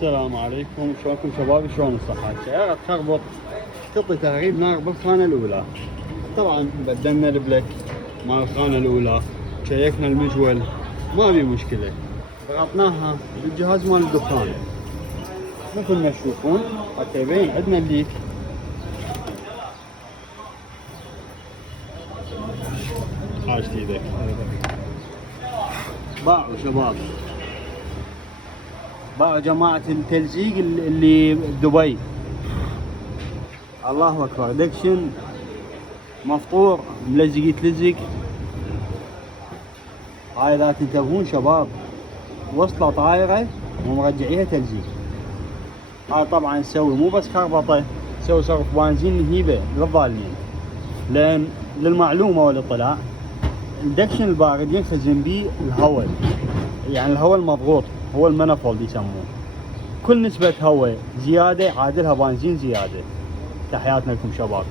السلام عليكم، شلونكم شباب؟ شلون الصحة؟ السيارة تخربط، تعطي تهريب نار بالخانة الأولى. طبعا بدلنا البلك مال الخانة الأولى، شيكنا المجول، ما في مشكلة. ضغطناها بالجهاز مال الدخان مثل ما تشوفون حتى يبين عندنا الليك. حاجة ايدك. باعوا شباب، باعوا جماعة التلزيق اللي بدبي. الله اكبر، دكشن مفطور ملزق يتلزق. هاي اذا تنتبهون شباب، وصلة طايرة ومرجعيها تلزيق. هاي طبعا نسوي مو بس خربطة، نسوي صرف بنزين نهيبه للظالمين. لان للمعلومة والاطلاع، الدكشن البارد ينخزن بيه الهواء، يعني الهواء المضغوط هو المانيفولد يسموه. كل نسبة هواء زيادة عادلها بنزين زيادة. تحياتنا لكم شباب.